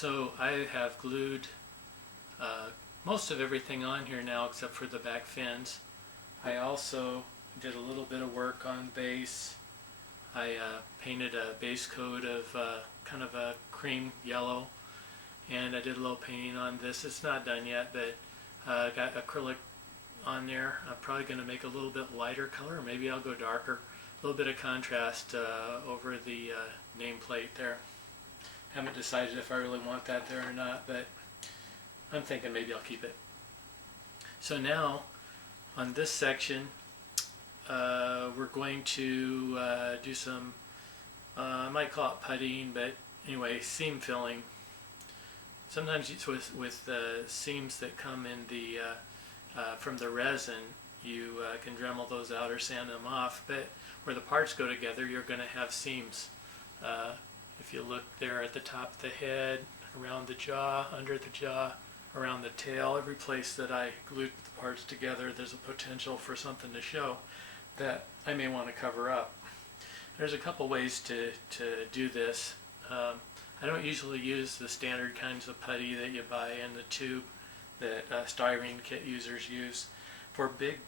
So I have glued most of everything on here now except for the back fins. I also did a little bit of work on base. I painted a base coat of kind of a cream yellow, and I did a little painting on this. It's not done yet, but got acrylic on there. I'm probably going to make a little bit lighter color, or maybe I'll go darker. A little bit of contrast over the nameplate there. Haven't decided if I really want that there or not, but I'm thinking maybe I'll keep it. So now on this section we're going to do some I might call it puttying, but anyway, seam filling. Sometimes it's with seams that come in the from the resin, you can Dremel those out or sand them off, but where the parts go together you're going to have seams. If you look there at the top of the head, around the jaw, under the jaw, around the tail, every place that I glued the parts together, there's a potential for something to show that I may want to cover up. There's a couple ways to do this. I don't usually use the standard kinds of putty that you buy in the tube that styrene kit users use. For big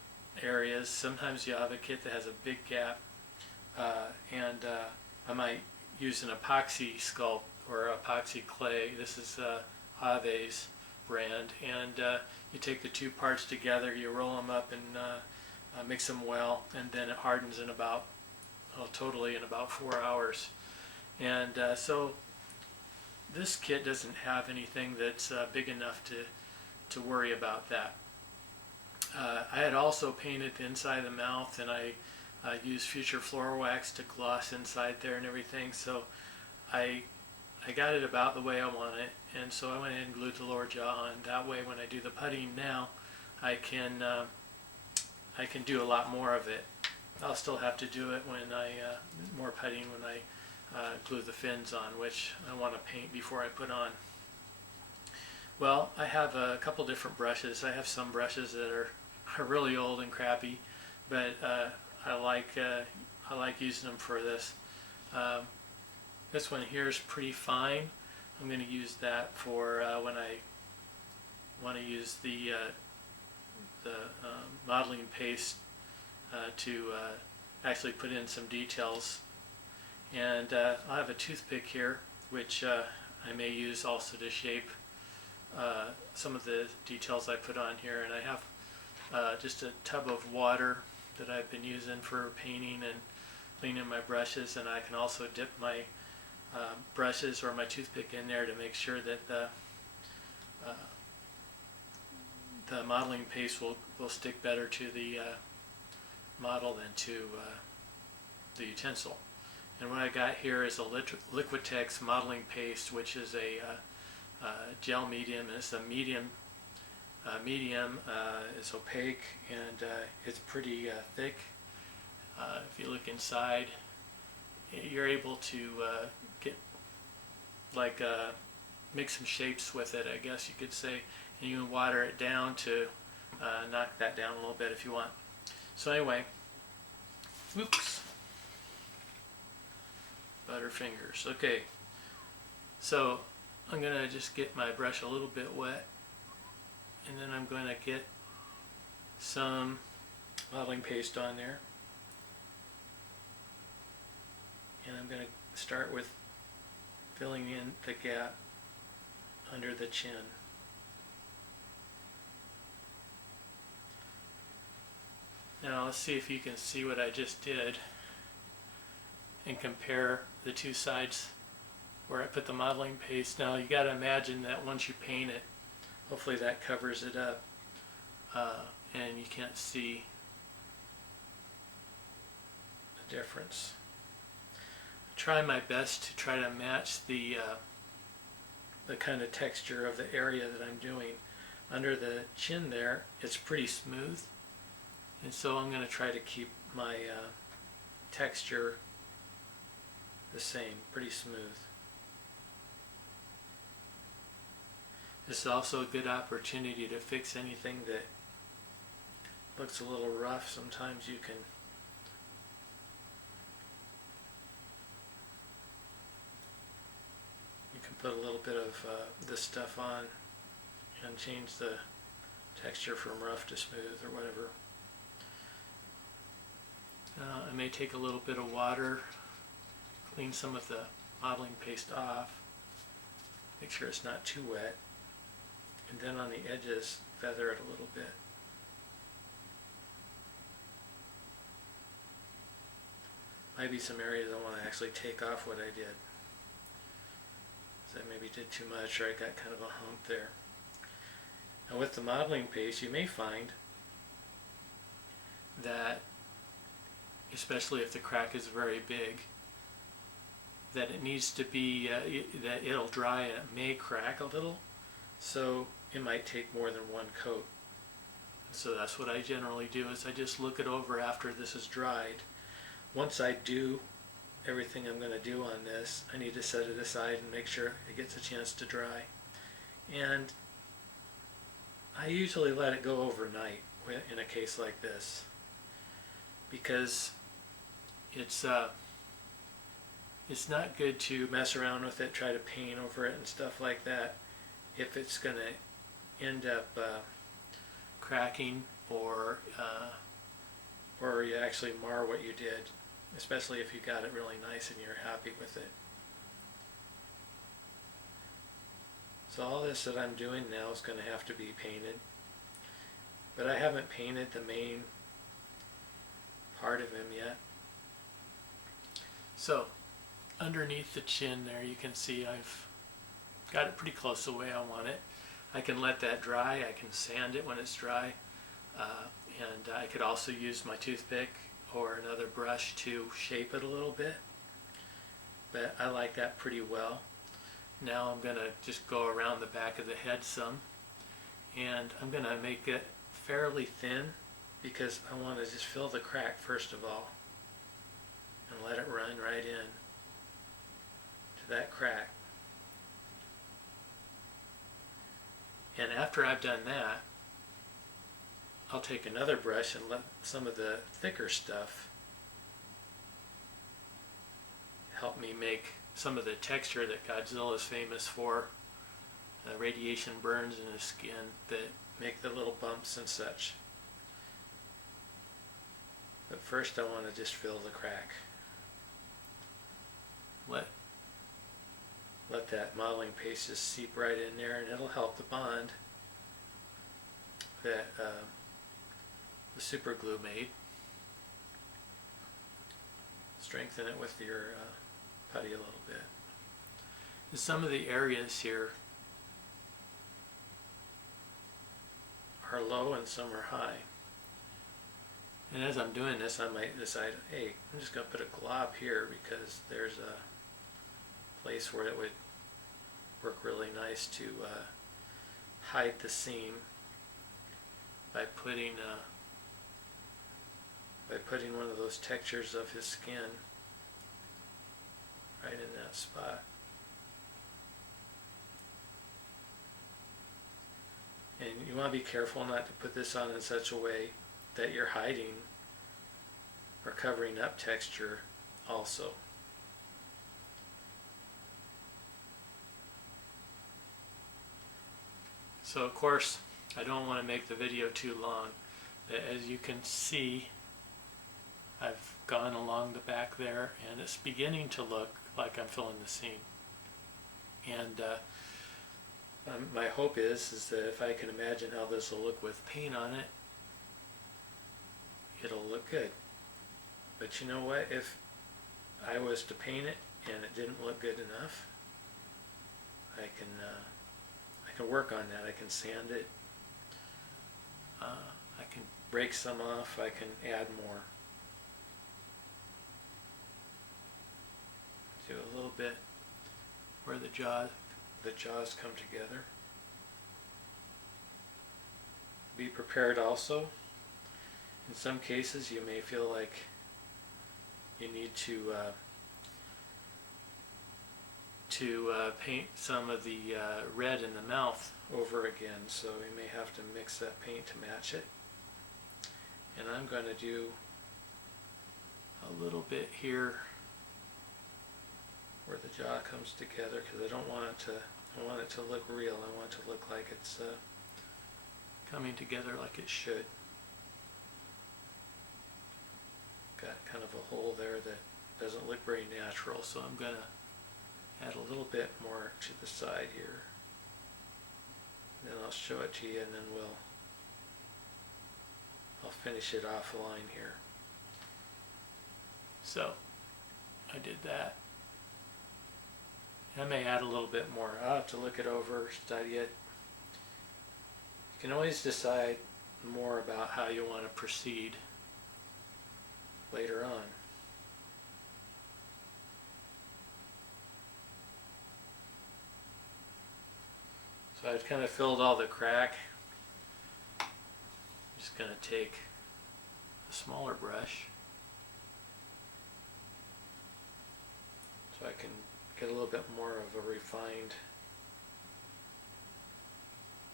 areas, sometimes you have a kit that has a big gap, and I might use an epoxy sculpt or epoxy clay. This is Ave's brand, and you take the two parts together, you roll them up and mix them well, and then it hardens in about totally in about 4 hours. And so this kit doesn't have anything that's big enough to worry about that. I had also painted the inside of the mouth, and I used Future Floor Wax to gloss inside there and everything, so I got it about the way I want it, and so I went ahead and glued the lower jaw on. That way when I do the puttying now, I can do a lot more of it. I'll still have to do it when more puttying when I glue the fins on, which I want to paint before I put on. Well, I have a couple different brushes. I have some brushes that are really old and crappy, but I like using them for this. This one here is pretty fine. I'm going to use that for when I want to use the modeling paste to actually put in some details. And I have a toothpick here, which I may use also to shape some of the details I put on here. And I have just a tub of water that I've been using for painting and cleaning my brushes, and I can also dip my brushes or my toothpick in there to make sure that the modeling paste will stick better to the model than to the utensil. And what I got here is a Liquitex modeling paste, which is a gel medium, and it's a medium. It's opaque, and it's pretty thick. If you look inside, you're able to get make some shapes with it, I guess you could say, and you can water it down to knock that down a little bit if you want. So anyway, oops, butterfingers. Okay, so I'm gonna just get my brush a little bit wet, and then I'm going to get some modeling paste on there, and I'm going to start with filling in the gap under the chin. Now let's see if you can see what I just did and compare the two sides where I put the modeling paste. Now you got to imagine that once you paint it, hopefully that covers it up and you can't see the difference. I try my best to try to match the kind of texture of the area that I'm doing. Under the chin there, it's pretty smooth, and so I'm going to try to keep my texture the same, pretty smooth. This is also a good opportunity to fix anything that looks a little rough. Sometimes you can put a little bit of this stuff on and change the texture from rough to smooth or whatever. I may take a little bit of water, clean some of the modeling paste off, make sure it's not too wet, and then on the edges feather it a little bit. Might be some areas I want to actually take off what I did. So I maybe did too much, or I got kind of a hump there. Now with the modeling paste, you may find that, especially if the crack is very big, that it needs to be, that it'll dry and it may crack a little, so it might take more than one coat. So that's what I generally do, is I just look it over after this is dried. Once I do everything I'm going to do on this, I need to set it aside and make sure it gets a chance to dry. And I usually let it go overnight in a case like this, because it's not good to mess around with it, try to paint over it and stuff like that if it's going to end up cracking or you actually mar what you did, especially if you got it really nice and you're happy with it. So all this that I'm doing now is going to have to be painted, but I haven't painted the main part of him yet. So underneath the chin there, you can see I've got it pretty close the way I want it. I can let that dry, I can sand it when it's dry, and I could also use my toothpick or another brush to shape it a little bit, but I like that pretty well. Now I'm going to just go around the back of the head some, and I'm going to make it fairly thin because I want to just fill the crack first of all and let it run right in to that crack. And after I've done that, I'll take another brush and let some of the thicker stuff help me make some of the texture that Godzilla is famous for, radiation burns in his skin that make the little bumps and such. But first I want to just fill the crack. Let that modeling paste just seep right in there, and it'll help the bond that the super glue made. Strengthen it with your putty a little bit. And some of the areas here are low and some are high. And as I'm doing this, I might decide, hey, I'm just going to put a glob here because there's a place where it would work really nice to hide the seam by putting one of those textures of his skin right in that spot. And you want to be careful not to put this on in such a way that you're hiding or covering up texture also. So of course, I don't want to make the video too long. As you can see, I've gone along the back there and it's beginning to look like I'm filling the seam. And my hope is that if I can imagine how this will look with paint on it, it'll look good. But you know what? If I was to paint it and it didn't look good enough, I can work on that. I can sand it. I can break some off. I can add more. Do a little bit where the jaws come together. Be prepared also. In some cases, you may feel like you need to paint some of the red in the mouth over again, so you may have to mix that paint to match it. And I'm going to do a little bit here where the jaw comes together, because I don't want it to. I want it to look real. I want it to look like it's coming together like it should. Got kind of a hole there that doesn't look very natural, so I'm gonna add a little bit more to the side here. Then I'll show it to you, and then I'll finish it off a line here. So I did that. I may add a little bit more. I'll have to look it over, study it. You can always decide more about how you want to proceed later on. So I've kind of filled all the crack. I'm just going to take a smaller brush so I can get a little bit more of a refined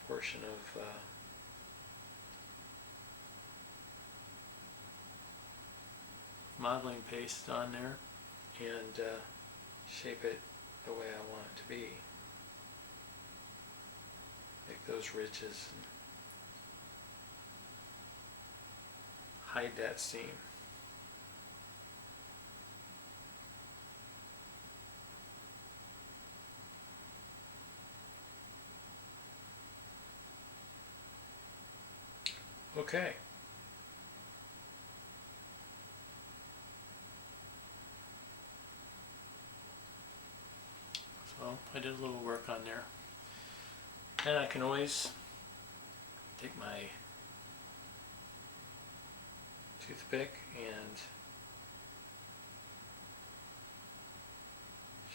portion of modeling paste on there, and shape it the way I want it to be. Make those ridges and hide that seam. Okay. So I did a little work on there. And I can always take my toothpick and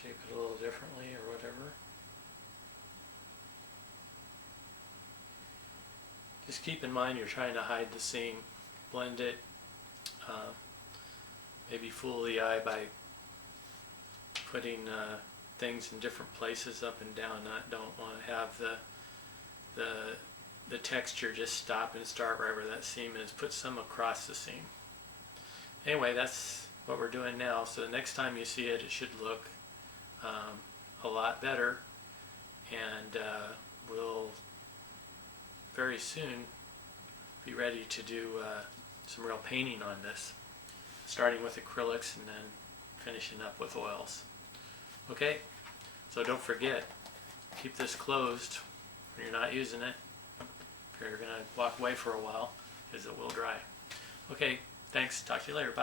shape it a little differently or whatever. Just keep in mind you're trying to hide the seam. Blend it. Maybe fool the eye by putting things in different places up and down. Don't want to have the texture just stop and start right where that seam is. Put some across the seam. Anyway, that's what we're doing now. So the next time you see it, it should look a lot better, and we'll very soon be ready to do some real painting on this, starting with acrylics and then finishing up with oils. Okay, so don't forget, keep this closed when you're not using it, if you're going to walk away for a while, because it will dry. Okay, thanks, talk to you later, bye.